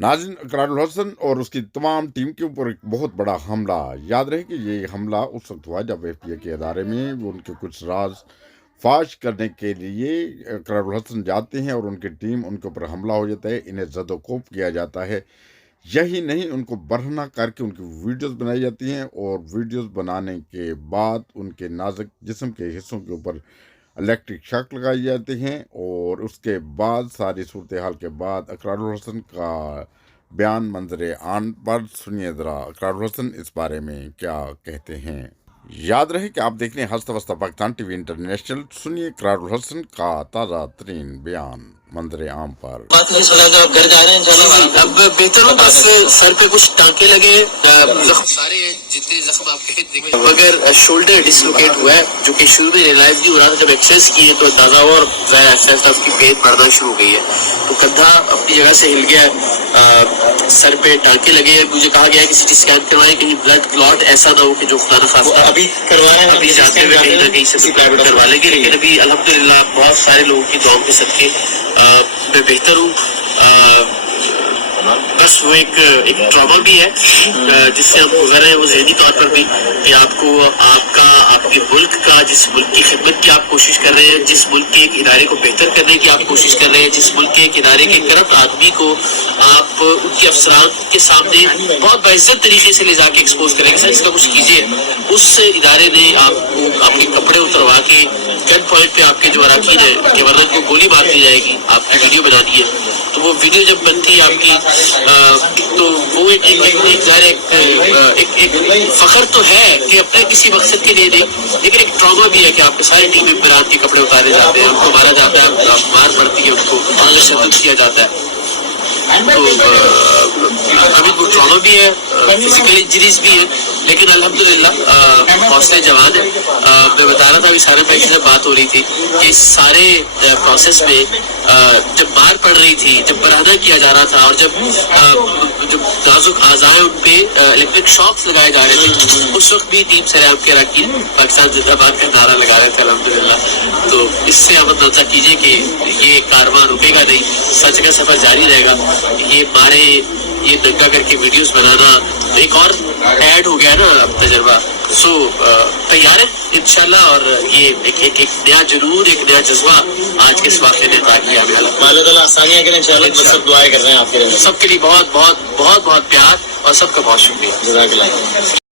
नाज़रीन, इकरारुल हसन और उसकी तमाम टीम के ऊपर एक बहुत बड़ा हमला। याद रहे कि ये हमला उस वक्त हुआ जब एफबीआई के इदारे में वो उनके कुछ राज फाश करने के लिए इकरारुल हसन जाते हैं और उनकी टीम उनके ऊपर हमला हो जाता है। इन्हें ज़दोकोफ किया जाता है। यही नहीं, उनको बरहना करके उनकी वीडियोस बनाई जाती हैं और वीडियोस बनाने के बाद उनके नाजुक जिस्म के हिस्सों के ऊपर इलेक्ट्रिक शॉक लगाई जाती हैं। और उसके बाद सारी सूरत हाल के बाद इकरारुल हसन का बयान मंजर आन पर सुनिए ज़रा इकरारुल हसन इस बारे में क्या कहते हैं। याद रहे कि आप देख रहे हैं हस्ता वस्ता पाकिस्तान टीवी इंटरनेशनल। सुनिए इकरारुल हसन का ताज़ा तरीन बयान मंजर आम पर। बात नहीं सुना कि आप घर जा रहे हैं इंशाल्लाह। अब बेहतर हो, बस सर पे कुछ टांके लगे, सारे जितने जख्म आपके दिखे, मगर शोल्डर डिसलोकेट हुआ है, जो कि शुरू में रियलाइज नहीं हो रहा था। जब एक्सरसाइज किए तो अंदाजा हुआ और एक्सरसाइज आपकी पेट बढ़ना शुरू हो गई है, तो कंधा अपनी जगह से हिल गया, सर पे टांके लगे। मुझे कहा गया कि सीटी स्कैन करवाएं, कहीं ब्लड क्लॉट ऐसा ना हो कि जो खुदा न खास्ता। अभी करवा रहे हैं, अभी जाते हुए कहीं ना कहीं से करवा लेंगे, लेकिन अभी अल्हम्दुलिल्लाह बहुत सारे लोगों की दुआओं के सदके मैं बेहतर हूँ। बस वो एक ट्रॉमा भी है जिससे हम गुजर रहे हैं, वो ज़हनी तौर पर भी, कि आपको आपके मुल्क का, जिस मुल्क की खिदमत की आप कोशिश कर रहे हैं, जिस मुल्क के एक इदारे को बेहतर करने की आप कोशिश कर रहे हैं, जिस मुल्क के एक इदारे के करप्ट आदमी को आप उनके अफसरान के सामने बहुत बाइज्जत तरीके से ले जाके एक्सपोज करेंगे, सर इसका कुछ कीजिए, उस इदारे ने आपको आपके कपड़े उतरवा के गन पॉइंट पे आपके जो अराकीन है कि वरना को गोली मार दी जाएगी, आपकी वीडियो बनानी है। तो वो वीडियो जब बनती है आपकी, तो वो एक फखर तो है कि अपने किसी मकसद के लिए नहीं, लेकिन एक ट्रॉमा भी है कि आपके सारे टीम मेंबरान के कपड़े उतारे जाते हैं, उनको मारा जाता है, मार पड़ती है, उनको तशद्दुद किया जाता है। तो अभी वो ट्रॉमा भी है, फिजिकल इंजरीज भी है, लेकिन अल्हम्दुलिल्लाह हौसले जवान है। मैं बता रहा था अभी सारे भाई से बात हो रही थी कि इस सारे प्रोसेस में जब मार पड़ रही थी, जब बराहना किया जा रहा था, और जब नाजुक आज़ाएं उन पे इलेक्ट्रिक शॉक्स लगाए जा रहे थे, उस वक्त भी टीम सरेआम के अराकीन पाकिस्तान जिंदाबाद का नारा लगा रहे थे अल्हम्दुलिल्लाह। तो इससे आप अंदाजा कीजिए कि ये कारवां रुकेगा नहीं, सच का सफर जारी रहेगा। ये दंगा करके वीडियोस बनाना तो एक और ऐड हो गया ना अब तजर्बा। सो तैयार है इंशाल्लाह, और ये एक नया जुनून, एक नया जज्बा आज के इस वाक़े ने अता किया हमें। अल्लाह ताला आसानियां करें इंशाल्लाह। सब दुआएं कर रहे हैं आपके लिए, सबके लिए बहुत बहुत बहुत बहुत प्यार और सबका बहुत शुक्रिया। जज़ाकल्लाह।